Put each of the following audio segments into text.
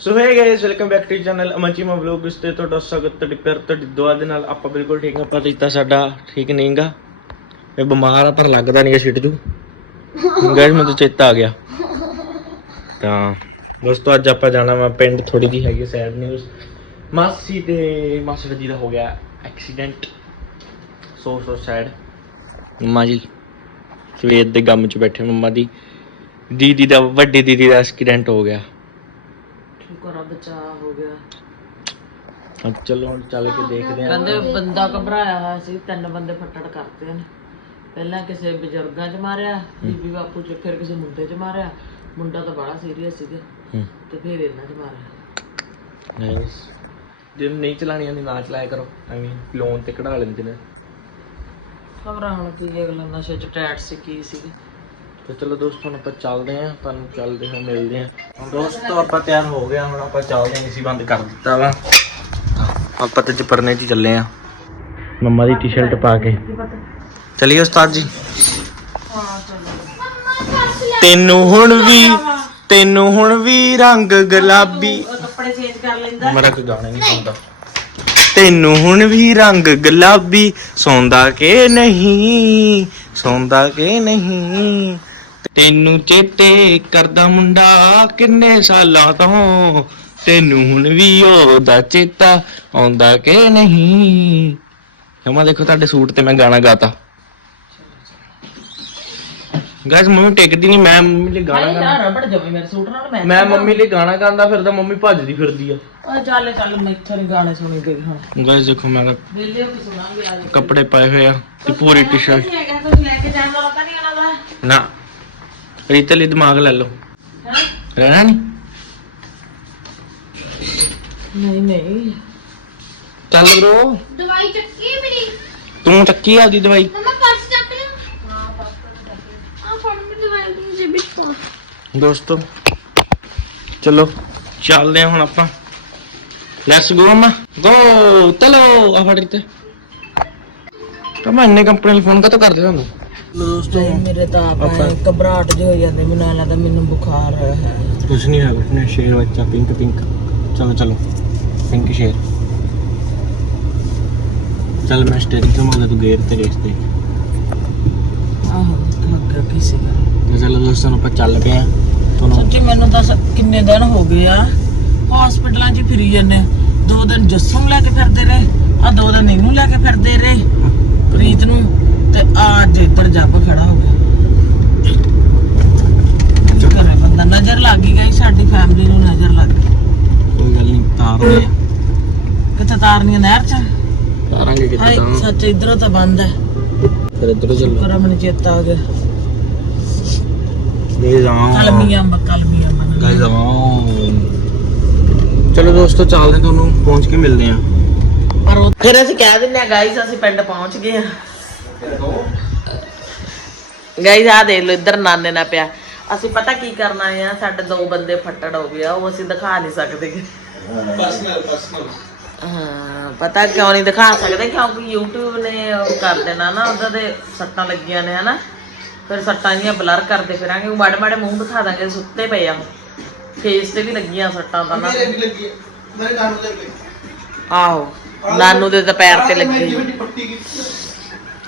So hi guys welcome back to channel ਅਮਚੀਮਾ vlog ਤੇ ਤੁਹਾਡਾ ਸਵਾਗਤ ਤੁਹਾਡੀ ਪਿਆਰ, ਤੁਹਾਡੀ ਦੁਆ ਦੇ ਨਾਲ। ਆਪਾਂ ਬਿਲਕੁਲ ਠੀਕ ਹਾਂ, ਪਰ ਦਿੱਤਾ ਸਾਡਾ ਠੀਕ ਨਹੀਂਗਾ ਇਹ ਬਿਮਾਰ ਆ, ਪਰ ਲੱਗਦਾ ਨਹੀਂਗਾ ਛਿੱਟ ਜੂ। ਗਾਇਸ, ਮੈਨੂੰ ਚੇਤਾ ਆ ਗਿਆ। ਤਾਂ ਦੋਸਤੋ ਅੱਜ ਆਪਾਂ ਜਾਣਾ ਵਾ ਪਿੰਡ ਥੋੜੀ ਜੀ ਹੈਗੀ ਸੈਡ ਨਿਊਜ਼। ਮਾਸੀ ਤੇ ਮਾਸੜ ਜੀ ਦਾ ਹੋ ਗਿਆ ਐਕਸੀਡੈਂਟ। ਸੋ ਸੋ ਸੈਡ ਮੰਮਾ ਜੀ, ਸਵੇਰ ਦੇ ਗਮ ਚ ਬੈਠੇ ਮੰਮਾ ਦੀ। ਦੀਦੀ ਦਾ, ਵੱਡੀ ਦੀਦੀ ਦਾ ਐਕਸੀਡੈਂਟ ਹੋ ਗਿਆ। ਆ ਬਚਾ ਹੋ ਗਿਆ। ਹੁਣ ਚਲੋ ਹੁਣ ਚੱਲ ਕੇ ਦੇਖਦੇ ਆਂ ਕਹਿੰਦੇ ਬੰਦਾ ਘਬਰਾਇਆ ਹੋਇਆ ਸੀ ਤਿੰਨ ਬੰਦੇ ਫੱਟੜ ਕਰਤੇ ਨੇ ਪਹਿਲਾਂ ਕਿਸੇ ਬਜ਼ੁਰਗਾਂ 'ਚ ਮਾਰਿਆ ਬੀਬੀ ਬਾਪੂ 'ਚ ਫਿਰ ਕਿਸੇ ਮੁੰਡੇ 'ਚ ਮਾਰਿਆ। ਮੁੰਡਾ ਤਾਂ ਬੜਾ ਸੀਰੀਅਸ ਸੀਗਾ ਹੂੰ। ਤੇ ਫਿਰ ਇਹਨਾਂ 'ਚ ਮਾਰਿਆ। ਨਾਈਸ ਜੇ ਨਹੀਂ ਚਲਾਣੀਆਂ ਨਹੀਂ ਨਾ ਚਲਾਇਆ ਕਰੋ ਐਵੇਂ ਲੋਨ ਤੇ ਕਢਾ ਲੈਂਦੇ ਨੇ। ਖਬਰਾਂ ਹੁਣ ਕੀ ਅਗਲਾ ਨਸ਼ੇ 'ਚ ਟੈਟ ਸੀ ਕੀ ਸੀ ਤੇ ਚਲੋ ਦੋਸਤੋ, ਹੁਣ ਆਪਾਂ ਚੱਲਦੇ ਆਂ ਤੁਹਾਨੂੰ ਚੱਲਦੇ ਹਾਂ ਮਿਲਦੇ ਆਂ ਦੋਸਤੋ ਆਪਾਂ ਤਿਆਰ ਹੋ ਗਏ ਹੁਣ ਆਪਾਂ ਚੱਲਦੇ ਆਂ ਏਸੀ ਬੰਦ ਕਰ ਦਿੱਤਾ ਵਾ। ਆਪਾਂ ਤੇ ਚਪਰਨੇ 'ਚ ਚੱਲੇ ਆਂ ਮੰਮਾ ਦੀ ਟੀ-ਸ਼ਰਟ ਪਾ ਕੇ। ਚਲਿਏ ਉਸਤਾਦ ਜੀ। ਤੈਨੂੰ ਹੁਣ ਵੀ, ਤੈਨੂੰ ਹੁਣ ਵੀ ਰੰਗ ਗੁਲਾਬੀ। ਕੱਪੜੇ ਚੇਂਜ ਕਰ ਲੈਂਦਾ ਮੇਰਾ ਕੋਈ ਗਾਣਾ ਨਹੀਂ ਸੁਣਦਾ। ਤੈਨੂੰ ਹੁਣ ਵੀ ਰੰਗ ਗੁਲਾਬੀ, ਸੌਂਦਾ ਕੇ ਨਹੀਂ, ਸੌਂਦਾ ਕੇ ਨਹੀਂ। ਤੈਨੂੰ ਚੇਤੇ ਕਰਦਾ ਮੁੰਡਾ ਕਿੰਨੇ ਸਾਲਾਂ ਤੋਂ? ਤੈਨੂੰ ਹੁਣ ਵੀ ਉਹਦਾ ਚੇਤਾ ਆਉਂਦਾ ਕਿ ਨਹੀਂ? ਹਮਾ ਦੇਖੋ ਤੁਹਾਡੇ ਸੂਟ ਤੇ ਮੈਂ ਗਾਣਾ ਗਾਤਾ। ਗਾਇਸ ਮੰਮੀ ਟਿਕਦੀ ਨਹੀਂ ਮੈਂ ਮੰਮੀ ਲਈ ਗਾਣਾ ਗਾਣਾ ਨਾ ਰਬੜ ਜਮੇ ਮੇਰੇ ਸੂਟ ਨਾਲ ਮੈਂ ਮੈਂ ਮੰਮੀ ਲਈ ਗਾਣਾ ਗਾਉਂਦਾ ਫਿਰਦਾ ਮੰਮੀ ਭੱਜਦੀ ਫਿਰਦੀ ਆ। ਓਏ ਚੱਲ ਚੱਲ ਮੈਥੋਂ ਨਹੀਂ ਗਾਣੇ ਸੁਣੀ ਗਏ ਹੁਣ। ਗਾਇਸ ਦੇਖੋ ਮੈਂ ਵੇਲੇ ਹੋ ਕੇ ਸੁਣਾਂਗੇ ਅੱਜ। ਕੱਪੜੇ ਪਾਏ ਹੋਏ ਆ ਤੇ ਪੂਰੀ ਟੀ-ਸ਼ਰਟ ਲੈ ਕੇ ਜਾਣ ਵਾਲਾ ਤਾਂ ਨਹੀਂ ਉਹਨਾਂ ਦਾ। ਨਾ। ਰੀਤੇ ਲਈ ਦਿਮਾਗ ਲੈ ਲਓ। ਹਾਂ ਰਹਿਣਾ ਨਹੀਂ? ਨਹੀਂ ਨਹੀਂ। ਚੱਲ ਬ్రో ਦਵਾਈ ਚੱਕੀ ਮੇਰੀ। ਤੂੰ ਚੱਕੀ ਆਪਦੀ ਦਵਾਈ? ਮਮਾ ਪਰਸ ਚੱਕ ਲਿਆ ਹਾਂ ਪਰਸ ਚੱਕ ਆ ਫੜ ਮੇਰੀ ਦਵਾਈ ਦੀ ਜੇਬ ਵਿੱਚ ਪਾ ਦੋਸਤੋ ਚਲੋ ਚੱਲਦੇ ਹਾਂ ਹੁਣ ਆਪਾਂ। ਲੈਟਸ ਗੋ ਅਮਾ ਗੋ ਚਲੋ ਆ ਫੜ ਰੀਤੇ ਤਾਂ ਮੈਂ ਇੰਨੇ ਕੰਪਨੀ ਨੂੰ ਫੋਨ ਕਾਤੋਂ ਕਰਦੇ ਤੁਹਾਨੂੰ? ਦੋਸਤੋ ਮੇਰੇ ਤਾਂ ਆਪਾਂ- ਘਬਰਾਹਟ ਜਿਹੀ ਹੋ ਜਾਂਦੀ ਮੈਨੂੰ ਲੱਗਦਾ ਮੈਨੂੰ ਬੁਖਾਰ ਹੈ। ਕੁਛ ਨਹੀਂ ਹੈ ਕੁਛ ਨਹੀਂ ਸ਼ੇਰ ਬੱਚਾ ਪਿੰਕ ਪਿੰਕ ਚਲੋ ਚਲੋ। ਪਿੰਕ ਸ਼ੇਰ। ਚੱਲ ਮੈਂ ਸਟੇਰਿੰਗ ਤੋਂ ਮਾਲਾ ਤੂੰ ਗੇਅਰ ਤੇ ਰੇਸ ਦੇ ਆਹੋ ਅੱਗੇ ਕੀ ਸੀਗਾ। ਤੇ ਚਲੋ ਦੋਸਤੋ ਆਪਾਂ ਚੱਲ ਪਏ ਆ ਤੁਹਾਨੂੰ ਸੱਚੀ ਮੈਨੂੰ ਤਾਂ ਸ- ਕਿੰਨੇ ਦਿਨ ਹੋ ਗਏ ਆ? ਹਸਪੀਟਲਾਂ 'ਚ ਫਿਰੀ ਜਾਂਦੇ। ਦੋ ਦਿਨ ਜੱਸੂ ਲੈ ਕੇ ਫਿਰਦੇ ਰਹੇ ਆ ਦੋ ਦਿਨ ਇਹਨੂੰ ਲੈ ਕੇ ਫਿਰਦੇ ਰਹੇ ਪ੍ਰੀਤ ਨੂੰ। ਤੇ ਆ ਇੱਧਰ ਜੱਬ ਖੜਾ ਹੋ ਗਿਆ। ਕੀ ਕਰੇ ਬੰਦਾ ਨਜ਼ਰ ਲੱਗ ਗਈ ਸਾਡੀ ਫੈਮਿਲੀ ਨੂੰ ਨਜ਼ਰ ਲੱਗ ਗਈ। ਕੋਈ ਗੱਲ ਨਹੀਂ ਤਾਰਦੇ ਆ। ਕਿੱਥੇ ਤਾਰਨੀ ਨਹਿਰ 'ਚ? ਤਾਰਾਂਗੇ ਹਾਏ ਤਾਂ ਸੱਚ ਇਧਰੋਂ ਤਾਂ ਬੰਦ ਹੈ। ਫਿਰ ਇੱਧਰੋਂ ਚੱਲੋ। ਪਰ ਮੈਨੂੰ ਚੇਤਾ ਆ ਗਿਆ। ਗਾਇਜ਼ ਆਓ। ਕਲਮੀ ਅੰਬ ਕਲਮੀ ਅੰਬ। ਗਾਇਜ਼ ਆਓ। ਚਲੋ ਦੋਸਤੋ ਚੱਲਦੇ ਤੁਹਾਨੂੰ ਪਹੁੰਚ ਕੇ ਮਿਲਦੇ ਆ ਪਰ ਫਿਰ ਅਸੀਂ ਕਹਿ ਦਿੰਦੇ ਆ ਗਾਈਸ ਅਸੀਂ ਪਿੰਡ ਪਹੁੰਚ ਗਏ ਆ ਗਾਈਸ ਆ ਦੇਖ ਲਓ ਇੱਧਰ ਨਾਨੇ ਨਾ ਪਿਆ। ਅਸੀਂ ਪਤਾ ਕੀ ਕਰਨਾ ਆ? ਸਾਡੇ ਦੋ ਬੰਦੇ ਫੱਟੜ ਹੋ ਗਿਆ ਉਹ ਅਸੀਂ ਦਿਖਾ ਨਹੀਂ ਸਕਦੇ। ਹਾਂ ਪਤਾ ਕਿਉਂ ਨਹੀਂ ਦਿਖਾ ਸਕਦੇ? ਕਿਉਂਕਿ YouTube ਨੇ ਉਹ ਕਰ ਦੇਣਾ ਨਾ ਉਹਦਾ ਦੇ ਸੱਟਾਂ ਲੱਗੀਆਂ ਨੇ ਹਨਾ? ਫਿਰ ਸੱਟਾਂ ਜੀਆਂ ਬਲਰ ਕਰਦੇ ਫਿਰਾਂਗੇ। ਉਹ ਮਾੜੇ ਮਾੜੇ ਮੂੰਹ ਦਿਖਾ ਦਾਂਗੇ ਸੁੱਤੇ ਪਏ ਆ। ਫੇਸ ਤੇ ਵੀ ਲੱਗੀਆਂ ਸੱਟਾਂ ਤਾਂ ਨਾ। ਆਹੋ ਨਾਨੂ ਦੇ ਤਾਂ ਪੈਰ ਤੇ ਲੱਗੀ।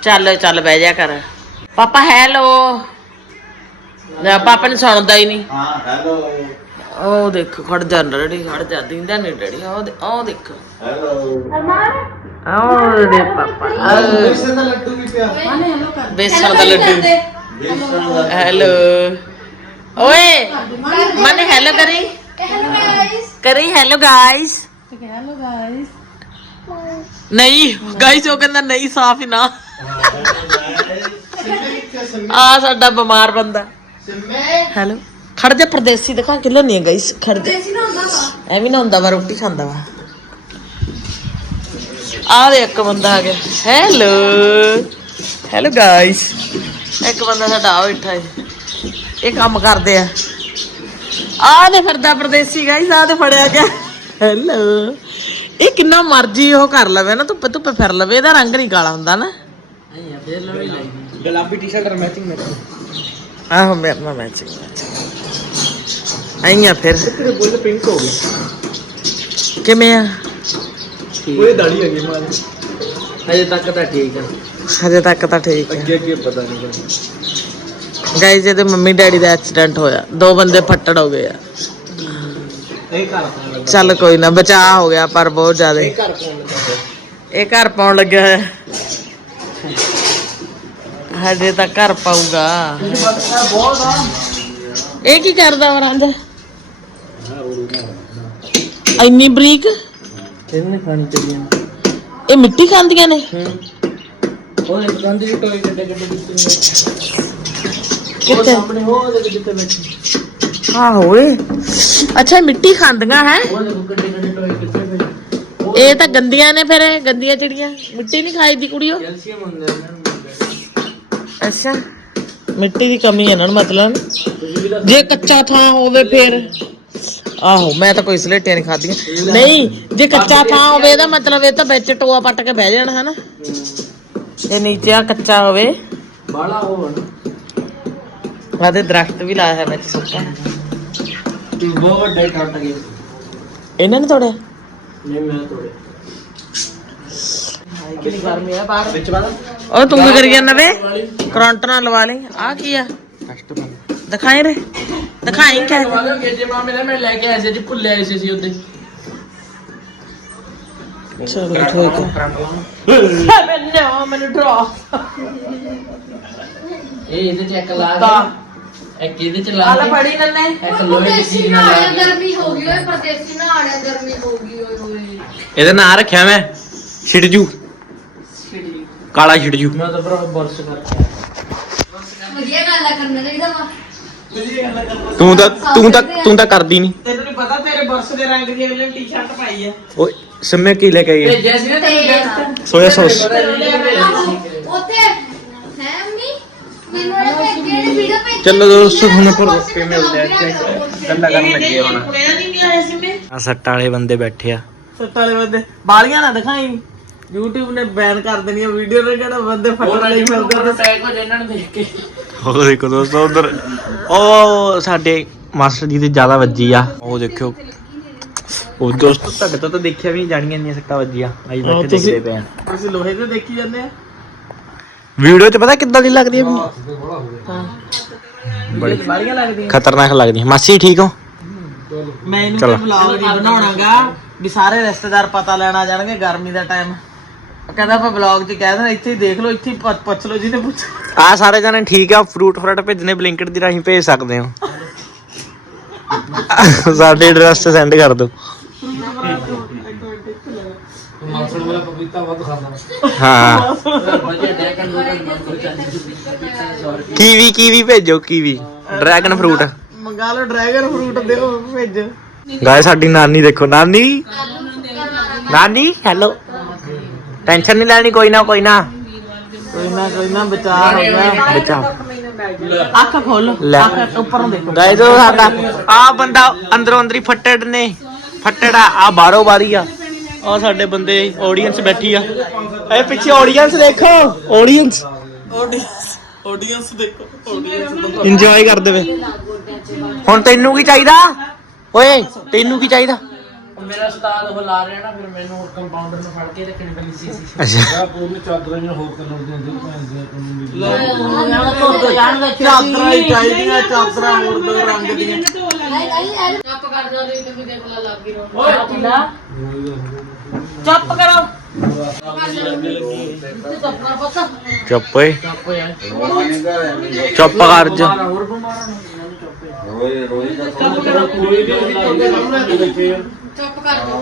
ਚੱਲ ਚੱਲ ਬਹਿ ਜਾ ਕਰ। ਪਾਪਾ ਹੈਲੋ। ਲੈ ਪਾਪਾ ਨੇ ਸੁਣਦਾ ਹੀ ਨਹੀਂ। ਹਾਂ ਹੈਲੋ। ਉਹ ਦੇਖ ਖੜ ਜਾ ਡੜੀ ਖੜ ਜਾ। ਦਿੰਦਾ ਨਹੀਂ ਡੜੀ ਉਹ ਦੇ- ਉਹ ਦੇਖ। ਹੈਲੋ। ਉਹ ਦੇ ਪਾਪਾ। ਬੇਸਨ ਦਾ ਲੱਡੂ ਵੀ ਪਿਆ। ਬੇਸਣ ਦਾ ਲੱਡੂ। ਬੇਸਨ ਦਾ ਹੈਲੋ। ਓਏ ਮਨੇ ਹੈਲੋ ਕਰੀ। ਹੈਲੋ ਗਾਇਸ ਕਰੀ ਹੈਲੋ ਗਾਇਸ ਹੈਲੋ ਗਾਇਸ ਨਹੀਂ ਗਾਇਸ ਉਹ ਕਹਿੰਦਾ ਨਹੀਂ ਸਾਫ਼ ਹੀ ਨਾ। ਆ ਸਾਡਾ ਬਿਮਾਰ ਬੰਦਾ। ਹੈਲੋ ਖੜ ਜਾ ਪਰਦੇਸੀ ਦਿਖਾ ਕਿਲੋ ਨਹੀਂ ਗਾਇਸ ਖੜ ਜਾ। ਦੇਸੀ ਨਾ ਹੁੰਦਾ ਵਾ। ਐਵੇਂ ਨਾ ਹੁੰਦਾ ਵਾ ਰੋਟੀ ਖਾਂਦਾ ਵਾ। ਆ ਦੇ ਇੱਕ ਬੰਦਾ ਆ ਗਿਆ। ਹੈਲੋ ਹੈਲੋ ਗਾਇਸ ਇੱਕ ਬੰਦਾ ਸਾਡਾ ਆ ਬੈਠਾ ਹੈ। ਇਹ ਕੰਮ ਕਰਦੇ ਆ। ਆ ਦੇ ਫਿਰਦਾ ਪਰਦੇਸੀ ਗਾਇਸ ਆ ਤੇ ਫੜਿਆ ਗਿਆ। ਹੈਲੋ ਇਹ ਕਿੰਨਾ ਮਰਜ਼ੀ ਉਹ ਕਰ ਲਵੇ ਨਾ ਧੁੱਪੇ ਧੁੱਪੇ ਫਿਰ ਲਵੇ ਇਹਦਾ ਰੰਗ ਨਹੀਂ ਕਾਲਾ ਹੁੰਦਾ ਨਾ। ਆਇਆ ਫੇਰ ਲਵੇ ਲਈ ਗੁਲਾਬੀ ਟੀ-ਸ਼ਰਟ ਮੈਚਿੰਗ ਮੈਚਿੰਗ ਆਹੋ ਮੇਰੇ ਨਾਲ ਮੈਚਿੰਗ ਆਈਆਂ ਫਿਰ। ਤੇਰੇ ਬੁੱਲ ਪਿੰਕ ਹੋ ਗਏ। ਕਿਵੇਂ ਆ? ਉਹਦੀ ਦਾੜੀ ਹੈਗੀ ਮਾਰ ਹਜੇ ਤੱਕ ਤਾਂ ਠੀਕ ਆ। ਹਜੇ ਤੱਕ ਤਾਂ ਠੀਕ ਹੈ ਅੱਗੇ ਅੱਗੇ ਪਤਾ ਨਹੀਂ। ਗਾਇਜ਼ ਇਹਦੇ ਮੰਮੀ ਡੈਡੀ ਦਾ ਐਕਸੀਡੈਂਟ ਹੋਇਆ। ਦੋ ਬੰਦੇ ਫੱਟੜ ਹੋ ਗਏ ਆ। ਚੱਲ ਕੋਈ ਨਾ ਬਚਾਅ ਹੋ ਗਿਆ ਪਰ ਬਹੁਤ ਜ਼ਿਆਦਾ। ਇਹ ਘਰ ਪਾਉਣ ਲੱਗਿਆ ਹੋਇਆ ਹਜੇ ਤਾਂ ਘਰ ਪਾਊਗਾ। ਇਹ ਕੀ ਕਰਦਾ ਵਰੰਦ ਇੰਨੀ ਬਰੀਕ? ਇਹਨੇ ਖਾਣੀ ਚਾਹੀਦੀ ਇਹ ਮਿੱਟੀ ਖਾਂਦੀਆਂ ਨੇ? ਉਹ ਗੰਦੀ ਟੋਏ ਕਿੱਡੇ ਕਿੱਡੇ ਦਿੱਤੇ ਕਿੱਥੇ? ਆਪਣੇ ਉਹ ਉਹਦੇ ਕਿੱਥੇ ਬੈਠੀ ਹਾਂ ਹੋਏ ਅੱਛਾ ਇਹ ਮਿੱਟੀ ਖਾਂਦੀਆਂ ਹੈ? ਉਹ ਦੇਖੋ ਕਿੱਡੇ ਕਿੱਡੇ ਟੋਏ ਕਿੱਥੇ ਪਏ ਇਹ ਤਾਂ ਗੰਦੀਆਂ ਨੇ ਫਿਰ ਗੰਦੀਆਂ ਚਿੜੀਆਂ। ਮਿੱਟੀ ਨਹੀਂ ਖਾਈ ਦੀ ਕੁੜੀਓ। ਕੈਲਸ਼ੀਅਮ ਹੁੰਦਾ ਇਹਨਾਂ ਨੂੰ ਅੱਛਾ। ਮਿੱਟੀ ਦੀ ਕਮੀ ਹੈ ਇਹਨਾਂ ਨੂੰ ਮਤਲਬ। ਜੇ ਕੱਚਾ ਥਾਂ ਹੋਵੇ ਫਿਰ। ਆਹੋ ਮੈਂ ਤਾਂ ਕੋਈ ਸਲੇਟੀਆਂ ਨਹੀਂ ਖਾਧੀਆਂ। ਨਹੀਂ ਜੇ ਕੱਚਾ ਥਾਂ ਹੋਵੇ ਇਹਦਾ ਮਤਲਬ ਇਹ ਤਾਂ ਵਿੱਚ ਟੋਆ ਪੱਟ ਕੇ ਬਹਿ ਜਾਣਾ ਹਨਾ। ਜੇ ਨੀਚੇ ਆ ਕੱਚਾ ਹੋਵੇ। ਬਾਲਾ ਨਾ ਆਦੇ ਦਰਖਤ ਵੀ ਲਾਇਆ ਹੈ ਵਿੱਚ ਸੁੱਕਾ ਤੂੰ ਬਹੁਤ ਵੱਡੇ ਟੱਟ ਗਏ। ਇਹਨਾਂ ਨੇ ਤੋੜਿਆ ਨਹੀਂ ਮੈਂ ਤੋੜੇ। ਕਿੰਨੀ ਗਰਮੀ ਆ ਬਾਹਰ। ਵਿੱਚ ਵਾਲਾ? ਉਹ ਤੂੰ ਕੀ ਕਰੀ ਜਾਂਦਾ ਵੇ? ਕਰੰਟ ਨਾਲ ਲਵਾ ਲਈ। ਆ ਕੀ ਆ? ਕਸ਼ਟ ਬੰਦ ਦਿਖਾਈ ਰੇ। ਦਿਖਾਈ ਕਿਆ? ਜੇ ਮਾਮੇ ਨੇ ਮੈਂ ਲੈ ਕੇ ਆਇਆ ਸੀ ਜੀ ਭੁੱਲੇ ਆਏ ਸੀ ਉਹਦੇ ਚਲੋ ਠੀਕ ਹੈ ਮੈਨੂੰ ਮੈਨੂੰ ਡਰਾ ਇਹ ਇਹਦੇ ਚੈੱਕ ਲਾ ਤਾਂ। ਇੱਕ ਇਹਦੇ ਚ ਆਲਾ ਫੜੀ ਨੰਨੇ ਇੱਕ ਲੋਹੇ ਦੀ ਚੀਜ਼ ਨਾਲ ਲਾ ਕੇ। ਗਰਮੀ ਹੋ ਗਈ ਓਏ ਪਰਦੇਸੀ ਨਹਾੜਿਆ ਗਰਮੀ ਹੋ ਗਈ ਓਏ ਹੋਏ। ਇਹਦਾ ਨਾਂ ਰੱਖਿਆ ਮੈਂ ਛਿੜਜੂ। ਕਾਲਾ ਛਿੜਜੂ। ਮੈਂ ਤਾਂ ਬਰੋ ਬਰਸ ਕਰਕੇ ਵਧੀਆ ਗੱਲ ਆ ਕਰਨਾ ਚਾਹੀਦਾ ਵਾ। ਤੂੰ ਤਾਂ ਤੂੰ ਤਾਂ ਤੂੰ ਤਾਂ ਕਰਦੀ ਨਹੀਂ ਤੈਨੂੰ ਨਹੀਂ ਪਤਾ ਤੇਰੇ ਬਰਸ ਦੇ ਰੰਗ ਦੀ ਅਗਲੇ ਟੀ-ਸ਼ਰਟ ਪਾਈ ਆ। ਓਏ ਸਿੰਮੇ ਕੀ ਲੈ ਕੇ ਆਈ ਹੈ ਜੈਸੀ ਨਾ ਤੇ ਸੋਇਆ ਸੌਸ। ਉੱਥੇ ਹੈ ਮੰਮੀ ਮੈਨੂੰ ਇਹ ਭੇਜੇ ਨੇ ਵੀਡੀਓ ਭੇਜੀ ਚਲੋ ਦੋਸਤੋ ਤੁਹਾਨੂੰ ਪਰ ਓਕੇ ਮਿਲਦੇ ਆ ਗੱਲਾਂ ਕਰਨ ਲੱਗੇ ਹੁਣ। ਆ ਸੱਟਾਂ ਵਾਲੇ ਬੰਦੇ ਬੈਠੇ ਆ। ਸੱਤ ਵਾਲੇ ਬੰਦੇ। ਬਾਲੀਆਂ ਨਾ ਦਿਖਾਈ। YouTube ਨੇ ਬੈਨ ਕਰ ਦੇਣੀ ਆ ਵੀਡੀਓ ਤੇ ਕਿਹੜਾ ਬੰਦੇ ਫੱਟਣ ਲਈ ਫਿਰਦੇ ਤੇ ਟੈਗ ਹੋ ਇਹਨਾਂ ਨੂੰ ਦੇਖ ਕੇ। ਉਹ ਦੇਖੋ ਦੋਸਤੋ ਉਧਰ। ਉਹ ਸਾਡੇ ਮਾਸਟਰ ਜੀ ਤੇ ਜ਼ਿਆਦਾ ਵੱਜੀ ਆ। ਉਹ ਦੇਖਿਓ। ਉਹ ਦੋਸਤੋ ਤੁਹਾਡੇ ਤੋਂ ਤਾਂ ਦੇਖਿਆ ਵੀ ਨਹੀਂ ਜਾਣੀਆਂ ਇੰਨੀਆਂ ਸੱਟਾਂ ਵੱਜੀਆਂ। ਆਈ ਬੈਠੇ ਤੁਸੀਂ- ਦੇਖਦੇ ਪਏ ਆ। ਤੁਸੀਂ ਲੋਹੇ ਤੇ ਦੇਖੀ ਜਾਂਦੇ ਆ? ਵੀਡੀਓ 'ਚ ਪਤਾ ਕਿੱਦਾਂ ਦੀ ਲੱਗਦੀ ਹੈ ਹਾਂ। ਬੜੀ ਬਾਲੀਆਂ ਲੱਗਦੀਆਂ। ਖਤਰਨਾਕ ਲੱਗਦੀ ਹੈ ਮਾਸੀ ਠੀਕ ਹੋ? ਮੈਂ ਇਹਨੂੰ ਚਲੋ। ਤੇ ਵਲੌਗ ਨਹੀਂ ਬਣਾਉਣਾਗਾ ਵੀ ਸਾਰੇ ਰਿਸ਼ਤੇਦਾਰ ਪਤਾ ਲੈਣਾ ਜਾਣਗੇ ਗਰਮੀ ਦਾ ਟਾਈਮ ਕਹਿੰਦਾ ਆਪਾਂ ਵਲੌਗ 'ਚ ਕਹਿ ਦੇਣਾ ਇੱਥੇ ਹੀ ਦੇਖ ਲਓ ਇੱਥੇ ਹੀ ਪੁੱਛ- ਪੁੱਛ ਲਓ ਜਿਹਨੇ ਪੁੱਛ ਆ ਸਾਰੇ ਜਣੇ ਠੀਕ ਆ ਫਰੂਟ ਫਰਟ ਭੇਜਣੇ ਬਲਿੰਕਟ ਦੀ ਰਾਹੀਂ ਭੇਜ ਸਕਦੇ ਹੋ। ਸਾਡੇ ਐਡਰੈਸ ਤੇ ਸੈਂਡ ਕਰ ਦਿਓ। ਹਾਂ। ਕੀਵੀ ਕੀਵੀ ਭੇਜੋ ਕੀਵੀ। ਡਰੈਗਨ ਫਰੂਟ ਮੰਗਾ ਲਓ ਡਰੈਗਨ ਫਰੂਟ ਦਿਓ ਭੇਜ। ਗਾਇ ਸਾਡੀ ਨਾਨੀ ਦੇਖੋ ਨਾਨੀ? ਨਾਨੀ? ਹੈਲੋ ਟੈਨਸ਼ਨ ਨਹੀਂ ਲੈਣੀ ਕੋਈ ਨਾ ਕੋਈ ਨਾ। ਕੋਈ ਨਾ ਕੋਈ ਨਾ ਬਚਾ ਹੋ ਗਿਆ। ਬੱਚਾ ਅੱਖ ਖੋਲ ਲੈ। ਅੱਖ ਉੱਪਰੋਂ ਦੇਖੋ। ਗਾਇਸ ਉਹ ਸਾਡਾ ਆ ਬੰਦਾ ਅੰਦਰੋਂ ਅੰਦਰੀ ਫੱਟੜ ਨੇ। ਫੱਟੜ ਆ ਬਾਰੋ ਬਾਰੀ ਆ। ਆ ਸਾਡੇ ਬੰਦੇ ਆਡੀਅנס ਬੈਠੀ ਆ। ਇਹ ਪਿੱਛੇ ਆਡੀਅנס ਦੇਖੋ। ਆਡੀਅנס ਆਡੀਅנס ਦੇਖੋ ਆਡੀਅנס ਇੰਜੋਏ ਕਰਦੇ ਵੇ ਹੁਣ ਤੈਨੂੰ ਕੀ ਚਾਹੀਦਾ? ਓਏ ਤੈਨੂੰ ਕੀ ਚਾਹੀਦਾ? ਮੇਰਾ ਉਸਤਾਦ ਉਹ ਲਾ ਰਿਹਾ ਨਾ ਫਿਰ ਮੈਨੂੰ ਕੰਪਾਊਂਡਰ ਨੂੰ ਫੜ ਕੇ ਰੱਖਣੀ ਪੈਂਦੀ ਸੀ ਸੀ ਅੱਛਾ। ਪੂਰੀ ਚਾਦਰਾਂ ਜਾਂ ਹੋਰ ਕਲਰ ਦੀਆਂ ਦੇ ਪੈਂਦੀਆਂ ਤੁਹਾਨੂੰ ਲੈ ਯਾਰ ਤੋਂ ਜਾਣ ਵਿੱਚ ਚਾਦਰਾਂ ਹੀ ਚਾਹੀਦੀਆਂ ਚਾਦਰਾਂ ਹੋਰ ਰੰਗ ਦੀਆਂ। ਨਹੀਂ ਨਹੀਂ ਜਾ ਲਈ ਤੁਸੀਂ ਦੇਖ ਲਾ ਲੱਗ ਗਈ ਰੋ ਓਏ ਟਿਲਾ ਚੁੱਪ ਕਰੋ। ਚੱਪਣਾ ਪਤਾ ਚੁੱਪ ਓਏ। ਚੁੱਪ ਕਰ ਜਾ। ਚੁੱਪ ਕਰ ਜਾ।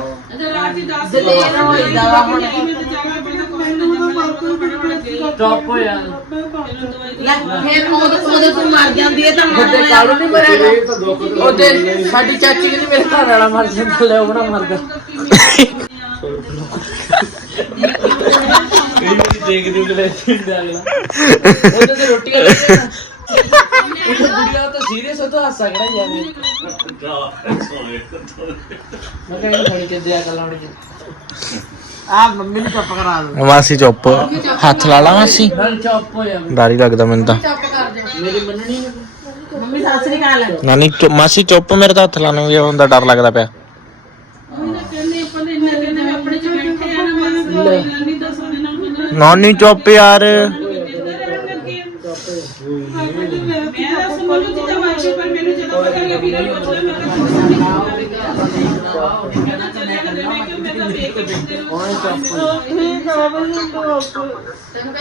ਦਲੇਰ ਹੋਈਦਾ ਵਾ ਹੁਣ। ਚੁੱਪ ਹੋ ਜਾ ਲੈ ਫਿਰ ਉਹਦੇ ਉਹਦੇ ਤੋਂ ਮਰ ਜਾਂਦੀ ਹੈ ਤਾਂ ਮਰ ਕਾਲੂ ਨਹੀਂ ਮਰੇਗਾ ਉਹਦੇ ਸਾਡੀ ਚਾਚੀ ਕਹਿੰਦੀ ਮੇਰੇ ਘਰ ਵਾਲਾ ਮਰ ਜਾਂਦਾ ਲੈ ਉਹ ਨਾ ਮਰਦਾ। ਦੇਖਦੇ ਉਗਲੇ ਅਗਲਾ ਉਹਦੇ ਤੇ ਰੋਟੀ ਖਾਈ ਜਾਣਾ ਉਹ ਬੁੜੀਆ ਤਾਂ ਸੀਰੀਅਸ ਹੋ ਤਾਂ ਹਾਸਾ ਕਿਹੜਾ ਜਾਵੇ ਮੈਂ ਕਹਿੰਦਾ ਥੋੜੀ ਕਿ ਦਿਆ ਗੱਲਾਂ ਨੇ ਆ ਮੰਮੀ ਨੂੰ ਚੁੱਪ ਕਰਾ ਦੋ ਮਾਸੀ ਚੁੱਪ। ਹੱਥ ਲਾ ਲਾ ਮਾਸੀ। ਚੁੱਪ ਹੋ ਜਾ ਡਰ ਹੀ ਲੱਗਦਾ ਮੈਨੂੰ ਤਾਂ। ਚੁੱਪ ਕਰ ਜਾ। ਮੇਰੀ ਮੰਨਣੀ ਮੰਮੀ ਸਤਿ ਸ੍ਰੀ ਅਕਾਲ। ਨਾਨੀ ਚੁ- ਮਾਸੀ ਚੁੱਪ ਮੇਰੇ ਤਾਂ ਹੱਥ ਲਾਣੇ ਵੀ ਹੁੰਦਾ ਡਰ ਲੱਗਦਾ ਪਿਆ। ਨਾਨੀ ਚੁੱਪ ਯਾਰ।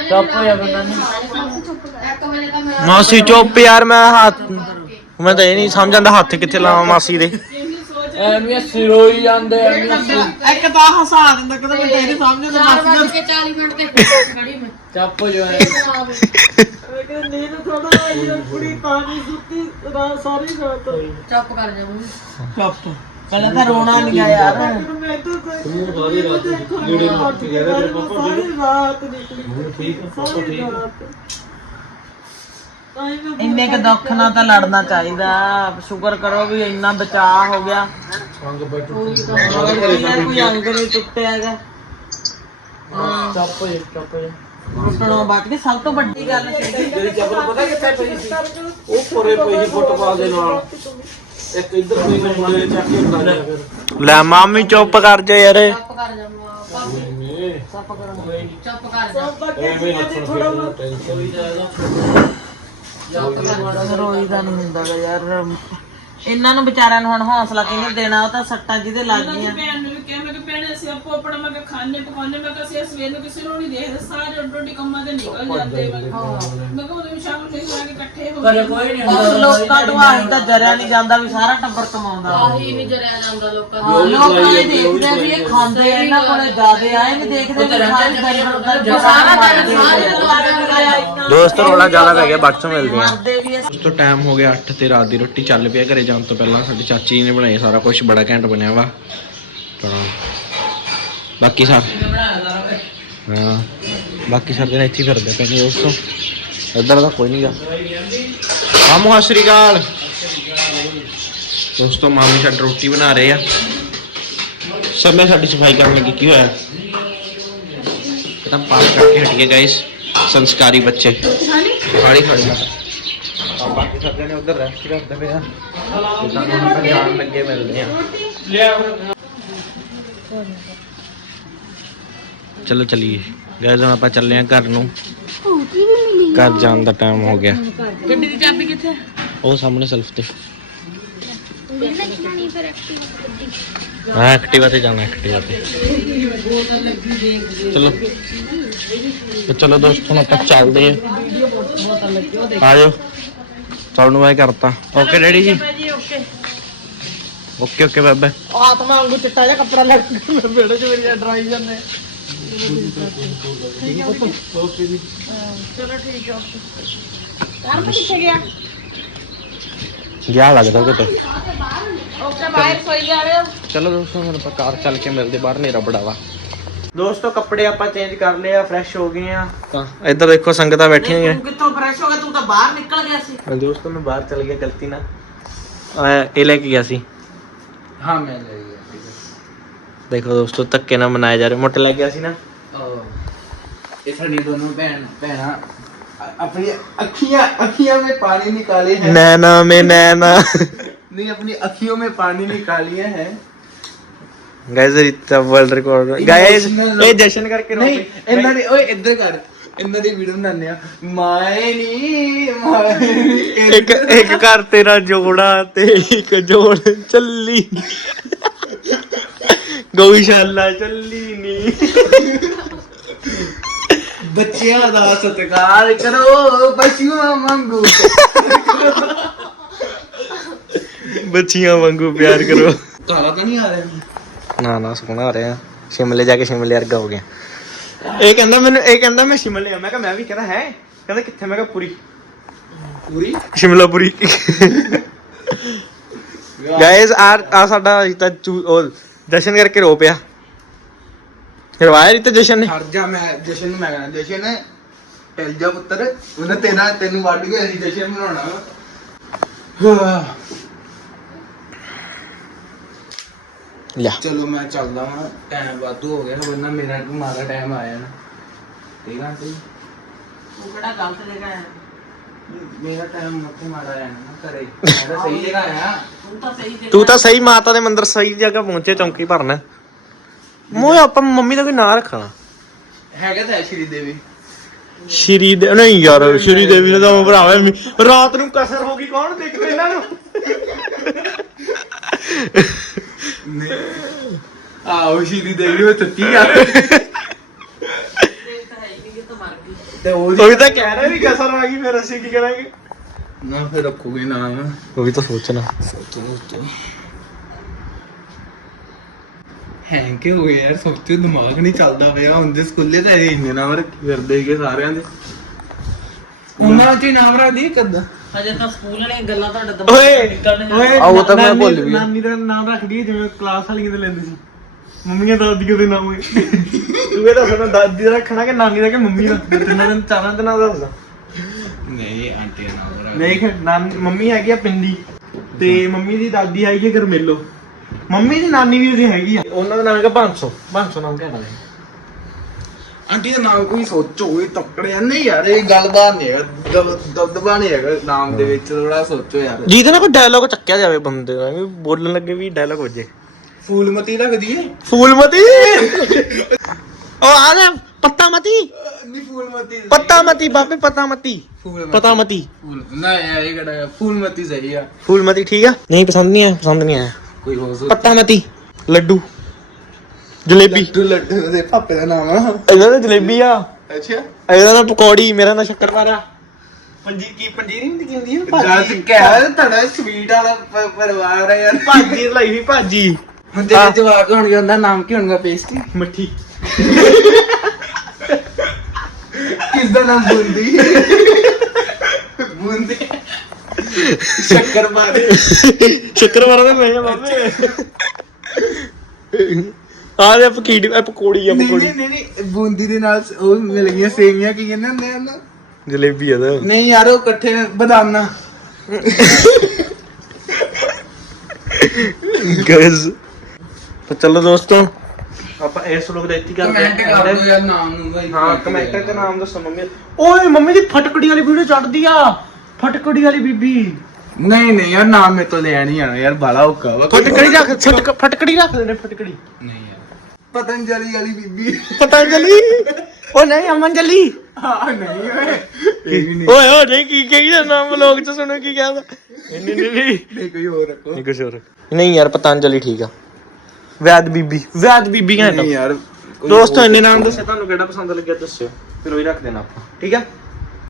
ਚੁੱਪ ਮਾਸੀ ਚੁੱਪ ਯਾਰ ਮੈਂ ਹੱਥ ਮੈਂ ਤਾਂ ਇਹ ਨਹੀਂ ਸਮਝ ਆਂਦਾ ਹੱਥ ਕਿੱਥੇ ਲਾਵਾਂ ਮਾਸੀ ਦੇ। ਐਵੇਂ ਸਿਰੋਈ ਜਾਂਦੇ ਇੱਕ ਤਾਂ ਹਸਾ ਦਿੰਦਾ ਕਿਤੇ ਮੈਂ ਤੇਰੀ ਸਮਝ ਨਾ ਚਾਰ ਵੱਜ ਕੇ 40 ਮਿੰਟ ਤੇ ਖੜੀ ਮੈਂ। ਚੱਪ ਜੋ ਹੈ ਨੀਂਦ ਥੋੜਾ ਆਈ ਕੁੜੀ ਪਾਣੀ ਸੁੱਤੀ ਰਾਤ ਸਾਰੀ ਰਾਤ। ਚੁੱਪ ਕਰ ਜਾ ਮੰਮੀ। ਚੁੱਪ। ਪਹਿਲਾਂ ਤਾਂ ਰੋਣਾ ਨਹੀਂ ਆ ਯਾਰ ਇੰਨੇ ਕ ਦੁੱਖ ਨਾਲ ਤਾਂ ਲੜਨਾ ਚਾਹੀਦਾ। ਸ਼ੁਕਰ ਕਰੋ ਵੀ ਇੰਨਾ ਬਚਾਅ ਹੋ ਗਿਆ। ਕੋਈ ਅੰਗ ਨਹੀਂ ਟੁੱਟਿਆ ਹੈਗਾ। ਚੱਪ ਜੇ ਚੱਪ ਜੇ। ਟੁੱਟਣੋਂ ਬਚ ਕੇ? ਸਭ ਤੋਂ ਵੱਡੀ ਗੱਲ ਸੀ ਤੇਰੀ ਚੱਪਲ ਪਤਾ ਕਿੱਥੇ ਪਈ ਸੀ? ਉਹ ਕੋਰੇ ਪਈ ਸੀ ਫੁੱਟਬਾਲ ਦੇ ਨਾਲ। ਇੱਕ ਇੱਧਰ ਪਈ ਸੀ ਮੁੰਡੇ ਚੱਕ ਕੇ ਲਾ ਲਿਆ ਫਿਰ ਲੈ ਮਾਮੀ ਚੁੱਪ ਕਰ ਜਾ ਯਾਰ। ਚੁੱਪ ਕਰ ਜਾ ਭਾਬੀ। ਨਹੀਂ ਚੁੱਪ ਕਰ ਚੁੱਪ ਕਰ ਜਾ। ਐਵੇਂ ਹੱਥ ਨੂੰ ਫੇਰ ਟੈਨਸ਼ਨ ਰੋਈ ਦਾ ਨਹੀਂ ਹੁੰਦਾ ਗਾ ਯਾਰ। ਇਹਨਾਂ ਨੂੰ ਵਿਚਾਰਿਆਂ ਨੂੰ ਹੁਣ ਹੌਸਲਾ ਕਿਹਨੇ ਦੇਣਾ? ਉਹ ਤਾਂ ਸੱਟਾਂ ਜਿਹਦੇ ਲੱਗ ਗਈਆਂ ਭੈਣ ਵੀ ਕਿਹਾ ਅਸੀਂ ਆਪੋ ਆਪਣਾ ਮੈਂ ਖਾਣੇ ਪਕਾਉਣੇ ਮੈਂ ਕਿ ਅਸੀਂ ਸਵੇਰ ਨੂੰ ਕਿਸੇ ਨੂੰ ਨਹੀਂ ਦੇਖਦੇ ਸਾਰੇ ਉੱਡ ਉੱਡੀ ਕੰਮਾਂ ਤੇ ਨਿਕਲ ਜਾਂਦੇ ਮੈਂ ਕਿਹਾ ਮੈਂ ਸ਼ਾਮ ਨੂੰ ਨਹੀਂ ਕੇ ਇਕੱਠੇ ਹੋ ਕਦੇ ਕੋਈ ਨਹੀਂ ਬਸ ਲੋਕਾਂ ਤੋਂ ਆਹੀ ਤਾਂ ਜਰਿਆ ਨਹੀਂ ਜਾਂਦਾ ਵੀ ਸਾਰਾ ਟੱਬਰ ਕਮਾਉਂਦਾ। ਆਹੀ ਨਹੀਂ ਜਰਿਆ ਜਾਂਦਾ ਲੋਕਾਂ ਦਾ ਲੋਕ ਇਹ ਦੇਖਦੇ ਵੀ ਇਹ ਖਾਂਦੇ ਆ ਇਹਨਾਂ ਕੋਲੇ ਜ਼ਿਆਦੇ ਆਏ ਨਹੀਂ ਦੇਖਦੇ ਵੀ ਸਾਰੇ ਦਿਨ ਸਾਰਾ ਦਿਨ ਸਾਰੇ ਲੋਕਾਂ ਦੋਸਤ ਰੋਲਾ ਜ਼ਿਆਦਾ ਪੈ ਗਿਆ ਬਾਅਦ ਚੋਂ ਮਿਲਦੇ ਆ ਮਰਦੇ ਵੀ ਉਸ ਤੋਂ ਟਾਈਮ ਹੋ ਗਿਆ 8 ਤੇ ਰਾਤ ਦੀ ਰੋਟੀ ਚੱਲ ਪਿਆ ਘਰੇ ਜਾਣ ਤੋਂ ਪਹਿਲਾਂ। ਸਾਡੀ ਚਾਚੀ ਨੇ ਬਣਾਈ ਸਾਰਾ ਕੁਝ ਬੜਾ ਘੈਂਟ ਬਣਿਆ ਵਾ। ਤਾਂ ਬਾਕੀ ਸਾਰੇ। ਹਾਂ ਬਾਕੀ ਸਾਰੇ ਦਿਨ ਇੱਥੇ ਫਿਰਦੇ ਪਏ ਨੇ ਦੋਸਤੋ। ਇੱਧਰ ਤਾਂ ਕੋਈ ਨਹੀਂਗਾ ਮਾਮੂ ਸਤਿ ਸ਼੍ਰੀ ਅਕਾਲ। ਦੋਸਤੋ ਮਾਮੀ ਸਾਡੀ ਰੋਟੀ ਬਣਾ ਰਹੇ ਆ। ਸਮੇਂ ਸਾਡੀ ਸਫ਼ਾਈ ਕਰਨ ਲੱਗੀ ਕੀ ਹੋਇਆ? ਤਾਂ ਪਾਸ ਕਰਕੇ ਹਟ ਗਏ ਗਾਇਸ ਸੰਸਕਾਰੀ ਬੱਚੇ। ਖਾਣੀ ਖਾਣੀ ਬਾਕੀ ਸਾਰੇ ਨੇ ਉਧਰ ਰੈਸਟ ਕਰਦੇ ਪਏ ਆ ਜਿੱਦਾਂ ਆਪਾਂ ਜਾਣ ਲੱਗੇ ਮਿਲਦੇ ਆ। ਚਲੋ ਚਲੀਏ। ਗਾਇਸ ਹੁਣ ਆਪਾਂ ਚੱਲੇ ਆ ਘਰ ਨੂੰ। ਘਰ ਜਾਣ ਦਾ ਟਾਈਮ ਹੋ ਗਿਆ। ਗੱਡੀ ਦੀ ਚਾਬੀ ਕਿੱਥੇ ਉਹ ਸਾਹਮਣੇ ਸੈਲਫ ਤੇ। ਹਾਂ ਐਕਟਿਵਾ ਤੇ ਜਾਣਾ ਐਕਟਿਵਾ ਤੇ। ਚਲੋ। ਤੇ ਚਲੋ ਦੋਸਤੋ ਹੁਣ ਆਪਾਂ ਚੱਲਦੇ ਆ। ਆਜੋ। ਤੁਹਾਨੂੰ ਮੈਂ ਕਰਤਾ। Okay daddy ji. Okay okay ਬਾਬਾ। ਆਤਮਾ ਵਾਂਗੂ ਚਿੱਟਾ ਜਿਹਾ ਕੱਪੜਾ ਲੱਗ ਕੇ ਬੇੜੇ 'ਚ ਮੇਰੀ ਡਰਾਈ ਜਾਂਦੇ। ਚਲੋ ਠੀਕ ਹੈ ਕਾਰ ਕਿੱਥੇ ਗਿਆ ਗਿਆ ਲੱਗਦਾ ਕਿਤੇ। ਓਕੇ ਬਾਹਰ ਸੋਈ ਚਲੋ ਦੋਸਤੋ ਹੁਣ ਆਪਾਂ ਕਾਰ ਚੱਲ ਕੇ ਮਿਲਦੇ ਬਾਹਰ ਨੇਰਾ ਬੜਾ ਵਾ। ਦੋਸਤੋ ਕੱਪੜੇ ਆਪਾਂ ਚੇਂਜ ਕਰ ਲਏ ਆ ਫਰੈਸ਼ ਹੋ ਗਏ ਆ। ਤਾਂ ਇੱਧਰ ਦੇਖੋ ਸੰਗਤਾਂ ਬੈਠੀਆਂ ਨੇ ਤੂੰ ਕਿੱਥੋਂ ਫਰੈਸ਼ ਹੋ ਗਿਆ ਤੂੰ ਤਾਂ ਬਾਹਰ ਨਿਕਲ ਗਿਆ ਸੀ। ਦੋਸਤੋ ਮੈਂ ਬਾਹਰ ਚਲ ਗਿਆ ਗਲਤੀ ਨਾਲ। ਆ ਇਹ ਲੈ ਕੇ ਗਿਆ ਸੀ। ਹਾਂ ਮੈਂ ਲੈ ਗਿਆ। ਦੇਖੋ ਦੋਸਤੋ ਧੱਕੇ ਨਾਲ ਮਨਾਇਆ ਜਾ ਰਿਹਾ ਮੋਟੇ ਲੱਗ ਗਿਆ ਸੀ ਨਾ ਇਹ ਸਾਡੀ ਦੋਨੋਂ ਭੈਣ ਭੈਣਾਂ ਅ- ਆਪਣੀ ਅੱਖੀਆਂ ਅੱਖੀਆਂ में पानी निकाले हैं ਨੈਣਾ ਮੇ ਨੈਣਾ नहीं अपनी अखियों में पानी निकालिए हैं guys Rita world record guys ਇਹ ਜਸ਼ਨ ਕਰਕੇ ਰੋ ਨਹੀਂ ਪਈ। ਇਹਨਾਂ ਦੀ ਓਏ ਇੱਧਰ ਕਰ ਇਹਨਾਂ ਦੀ ਵੀਡੀਓ ਬਣਾਉਂਦੇ ਆ ਮਾਏ ਨੀ ਮਾਏ ਨੀ ਇੱਕ ਇੱਕ ਘਰ ਤੇਰਾ ਜੋੜਾ ਤੇ ਇੱਕ ਜੋੜ ਚੱਲੀ ਗਊਸ਼ਾਲਾ ਚੱਲੀ ਨੀ। ਬੱਚਿਆਂ ਦਾ ਸਤਿਕਾਰ ਕਰੋ ਪਸ਼ੂਆਂ ਵਾਂਗੂ। ਬੱਚੀਆਂ ਵਾਂਗੂ ਪਿਆਰ ਕਰੋ। ਕਾਲਾ ਤਾਂ ਨਹੀਂ ਆ ਰਿਹਾ। ਨਾ ਨਾ ਸੋਹਣਾ ਆ ਰਿਹਾ। ਸ਼ਿਮਲੇ ਜਾ ਕੇ ਸ਼ਿਮਲੇ ਵਰਗਾ ਹੋ ਗਿਆ। ਇਹ ਕਹਿੰਦਾ ਮੈਨੂੰ ਇਹ ਕਹਿੰਦਾ ਮੈਂ ਸ਼ਿਮਲੇ ਆ। ਮੈਂ ਕਿਹਾ ਮੈਂ ਵੀ ਕਹਿੰਦਾ ਹੈ? ਕਹਿੰਦਾ ਕਿੱਥੇ? ਮੈਂ ਕਿਹਾ ਪੂਰੀ। ਪੂਰੀ? ਸ਼ਿਮਲਾ ਪੂਰੀ ਗਾਇਸ ਆ ਆ ਸਾਡਾ ਇਤਾ ਉਹ ਜਸ਼ਨ ਕਰਕੇ ਰੋ ਪਿਆ। ਰਵਾਇਆ ਰਿਤਾ ਜਸ਼ਨ ਨੇ? ਹਟ ਜਾ ਮੈਂ ਜਸ਼ਨ ਨੂੰ ਮੈਂ ਕਹਿੰਦਾ ਜਸ਼ਨ ਟੈਲ ਜਾ ਪੁੱਤਰ। ਉਹਨੇ ਤੇਰਾ ਤੈਨੂੰ ਵੱਢ ਕੇ ਅਸੀਂ ਜਸ਼ਨ ਬਣਾਉਣਾ ਲਿਆ। ਚਲੋ ਮੈਂ ਚੱਲਦਾ ਹਾਂ ਟਾਈਮ ਵਾਧੂ ਹੋ ਗਿਆ ਵਰਨਾ ਮੇਰਾ ਮਾਰਾ ਟਾਈਮ ਆਇਆ ਨਾ। ਠੀਕ ਆ ਜੀ ਤੂੰ ਕਿਹੜਾ ਗਲਤ ਜਗ੍ਹਾ ਹੈ? ਮੇਰਾ ਟਾਈਮ ਮੱਥੇ ਮਾਰਾ ਹੈ ਨਾ ਘਰੇ ਮੈਂ ਤਾਂ ਸਹੀ ਜਗ੍ਹਾ ਆਇਆ ਤੂੰ ਤਾਂ ਸਹੀ ਦੇ ਤੂੰ ਤਾਂ ਸਹੀ ਮਾਤਾ ਦੇ ਮੰਦਿਰ ਸਹੀ ਜਗ੍ਹਾ ਪਹੁੰਚੇ ਚੌਂਕੀ ਭਰਨਾ। ਮੋਏ ਆਪਾਂ ਮੰਮੀ ਦਾ ਕੋਈ ਨਾਂ ਰੱਖਣਾ ਹੈਗਾ ਤਾਂ ਹੈ ਸ਼੍ਰੀ ਦੇਵੀ। ਸ਼੍ਰੀ ਦੇ ਨਹੀਂ ਯਾਰ ਸ਼੍ਰੀ ਦੇਵੀ ਨੇ ਤਾਂ ਭਰਾਵਾ ਮੀ- ਰਾਤ ਨੂੰ ਕਸਰ ਹੋ ਗਈ ਕੌਣ ਦੇਖਦਾ ਇਹਨਾਂ ਨੂੰ? ਆਹੋ ਸ਼੍ਰੀ ਦੇਵੀ ਉਹ ਸੱਚੀ ਗੱਲ ਤਾਂ ਹੈ ਹੀ ਨਹੀਂ ਕਿ ਤੂੰ ਮਰ ਗਈ ਤੇ ਉਹ ਉਹ ਵੀ ਤਾਂ ਕਹਿ ਰਿਹਾ ਵੀ ਕਸਰ ਆ ਗਈ ਫਿਰ ਅਸੀਂ ਕੀ ਕਰਾਂਗੇ? ਨਾ ਫਿਰ ਰੱਖੋਗੇ ਨਾਮ ਉਹ ਵੀ ਤਾਂ ਸੋਚਣਾ। ਹੈਂਗ ਕਿ ਹੋ ਗਿਆ ਯਾਰ? ਸੋਚੋ ਦਿਮਾਗ ਨਹੀਂ ਚੱਲਦਾ ਪਿਆ। ਹੁੰਦੇ ਸਕੂਲੇ ਤਾਂ ਇਹ ਇੰਨੇ ਨਾਮ ਰੱਖੀ ਫਿਰਦੇ ਸੀਗੇ ਸਾਰਿਆਂ ਦੇ। ਉਹਨਾਂ ਚ ਹੀ ਨਾਮ ਰੱਖਦੀ ਕਦ ਹਜੇ ਤਾਂ ਸਕੂਲ ਵਾਲੀਆਂ ਗੱਲਾਂ ਤੁਹਾਡੇ ਦਿਮਾਗ ਓਏ ਤੋਂ ਨਿਕਲਣ ਓਏ ਆ, ਉਹ ਤਾਂ ਮੈਂ ਨਾਨੀ- ਭੁੱਲ ਵੀ ਗਿਆ। ਨਾਨੀ ਦਾ ਨਾਮ ਰੱਖ ਜਿਵੇਂ ਕਲਾਸ ਵਾਲੀਆਂ ਦੇ ਲੈਂਦੇ ਸੀ। ਮੰਮੀਆਂ ਦਾਦੀਆਂ ਦੇ ਨਾਮ ਤੂੰ ਇਹ ਦੱਸਣਾ ਦਾਦੀ ਦਾ ਰੱਖਣਾ ਕਿ ਨਾਨੀ ਦਾ ਕਿ ਮੰਮੀ ਦਾ? ਤਿੰਨਾਂ ਦਿਨ ਚਾਰਾਂ ਦਿਨਾਂ ਦਾ ਦੱਸਦਾ ਨਹੀਂ ਆਂਟੀ ਦਾ ਨਾਮ ਰੱਖ। ਨਾਨੀ ਮੰਮੀ ਹੈਗੀ ਆ ਪਿੰਡੀ। ਤੇ ਮੰਮੀ ਦੀ ਦਾਦੀ ਹੈਗੀ ਆ ਗਰਮੇਲੋ। ਮੰਮੀ ਦੀ ਨਾਨੀ ਵੀ ਉਹਦੀ ਹੈਗੀ ਆ। ਉਹਨਾਂ ਦਾ ਨਾਮ ਹੈਗਾ 500 500 ਨਾਮ ਕਹਿਣਾ ਹੈ ਆਂਟੀ ਦਾ ਨਾਮ ਕੋਈ ਸੋਚੋ ਕੋਈ ਤੱਕੜਿਆ ਨਹੀਂ ਯਾਰ ਇਹ ਗੱਲਬਾਤ ਨਹੀਂ ਹੈਗਾ। ਦਬ- ਦਬਦਬਾ ਨਹੀਂ ਹੈਗਾ ਨਾਮ ਦੇ ਵਿੱਚ ਥੋੜਾ ਸੋਚੋ ਯਾਰ। ਜਿਹਦੇ ਨਾਲ ਕੋਈ ਡਾਇਲੋਗ ਚੱਕਿਆ ਜਾਵੇ ਬੰਦੇ ਦਾ ਵੀ ਬੋਲਣ ਲੱਗੇ ਵੀ ਡਾਇਲੋਗ ਵੱਜੇ। ਫੂਲਮਤੀ ਰੱਖਦੀ ਏ। ਫੂਲਮਤੀ? ਉਹ ਆ ਰਿਹਾ ਪੱਤਾ ਮਤੀ ਨਹੀਂ ਫੂਲਮਤੀ ਪੱਤਾ ਮਤੀ ਬਾਬੇ ਪਤਾ ਮਤੀ ਪਤਾ ਮਤੀ ਫੂਲ ਨਾ ਇਹ ਕਿਹੜਾ ਫੂਲਮਤੀ ਸਹੀ ਆ। ਫੂਲਮਤੀ ਠੀਕ ਆ? ਨਹੀਂ ਪਸੰਦ ਨਹੀਂ ਆਇਆ ਪਸੰਦ ਨਹੀਂ ਆਇਆ। ਕੋਈ ਹੋ ਸੋ ਪੱਤਾ ਮਤੀ ਲੱਡੂ। ਜਲੇਬੀ। ਲੱਡੂ ਲੱਡੂ ਦੇ ਪਾਪੇ ਦਾ ਨਾਮ ਆ। ਇਹਨਾਂ ਦਾ ਜਲੇਬੀ ਆ। ਅੱਛਾ। ਇਹਦਾ ਨਾ ਪਕੌੜੀ ਮੇਰਾ ਨਾ ਸ਼ੱਕਰਪਾਰਾ ਪੰਜੀ ਕੀ ਪੰਜੀਰੀ ਨਹੀਂ ਹੁੰਦੀ ਆ? ਗੱਲ ਕਹਿ ਤੁਹਾਡਾ ਸਵੀਟ ਵਾਲਾ ਪਰਿਵਾਰ ਹੈ ਯਾਰ। ਭਾਜੀ ਲਾਈ ਸੀ ਭਾਜੀ। ਹੁਣ ਤੇਰੇ ਜਵਾਕ ਹੋਣਗੇ ਉਹਦਾ ਨਾਮ ਕੀ ਹੋਣਗਾ ਪੇਸਟੀ? ਮੱਠੀ। ਕਿਸ ਦਾ ਨਾਮ ਬੂੰਦੀ? ਬੂੰਦੀ। ਸ਼ੱਕਰ ਬਾਰੇ ਸ਼ੱਕਰਪਾਰਾ ਤਾਂ ਮੈਂ ਆ ਬਾਬੇ। ਆ ਦੇ ਪਕੀੜੀ ਆ ਪਕੌੜੀ ਆ ਨਹੀਂ ਪਕੌੜੀ ਨਹੀਂ ਨਹੀਂ ਨਹੀਂ, ਬੂੰਦੀ ਦੇ ਨਾਲ ਉਹ ਮਿਲ ਗਈਆਂ ਸੇਵੀਆਂ ਕੀ ਕਹਿੰਦੇ ਹੁੰਦੇ ਆ ਨਾ? ਜਲੇਬੀ ਆ ਦਾ ਨਹੀਂ ਯਾਰ ਉਹ ਇਕੱਠੇ ਬਦਾਨਾ ਗਾਇਸ ਤਾਂ ਚਲੋ ਦੋਸਤੋ। ਆਪਾਂ ਇਸ ਲੋਕ ਦਾ ਇੱਥੇ ਕਰਦੇ ਕਮੈਂਟ ਕਰ ਦਿਓ ਯਾਰ ਨਾਮ ਨੂੰ ਭਾਈ ਹਾਂ ਕਮੈਂਟਾਂ 'ਚ ਨਾਮ ਦੱਸੋ ਮੰਮੀ। ਓਏ ਮੰਮੀ ਦੀ ਫਟਕੜੀ ਵਾਲੀ ਵੀਡੀਓ ਚੜਦੀ ਆ। ਫਟਕੜੀ ਵਾਲੀ ਬੀਬੀ। ਨਹੀਂ ਨਹੀਂ ਯਾਰ ਨਾਮ ਮੇ ਤੋਂ ਲਿਆ ਨਹੀਂ ਆਣਾ ਯਾਰ ਬਾਲਾ ਔਕਾ ਵਾ। ਫਟਕੜੀ ਰੱਖ ਫਟਕ- ਫਟਕੜੀ ਰੱਖ ਲੈਣੇ ਫਟਕੜੀ। ਨਹੀਂ ਯਾਰ। ਪਤੰਜਲੀ ਵਾਲੀ ਬੀਬੀ। ਪਤੰਜਲੀ? ਉਹ ਨਹੀਂ ਅਮਨਜਲੀ। ਹਾਂ ਨਹੀਂ ਓਏ। ਇਹ ਵੀ ਨਹੀਂ। ਓਏ ਓਏ ਨਹੀਂ ਕੀ ਕਹੀ ਦਾ ਨਾਮ ਲੋਕ ਚ ਸੁਣੋ ਕੀ ਕਹਿੰਦਾ ਨਹੀਂ ਨਹੀਂ ਨਹੀਂ ਨਹੀਂ ਨਹੀਂ ਕੋਈ ਹੋਰ ਰੱਖੋ। ਨਹੀਂ ਕੁਛ ਹੋਰ ਨਹੀਂ ਯਾਰ ਪਤੰਜਲੀ ਠੀਕ ਆ। ਵੈਦ ਬੀਬੀ ਵੈਦ ਬੀਬੀ ਘੈਂਟ। ਨਹੀਂ ਯਾਰ ਦੋਸਤੋ ਇੰਨੇ ਨਾਮ ਦੱਸੇ। ਤੁਹਾਨੂੰ ਕਿਹੜਾ ਪਸੰਦ ਲੱਗਿਆ ਦੱਸਿਓ। ਫਿਰ ਉਹੀ ਰੱਖ ਦੇਣਾ ਆਪਾਂ। ਠੀਕ ਆ?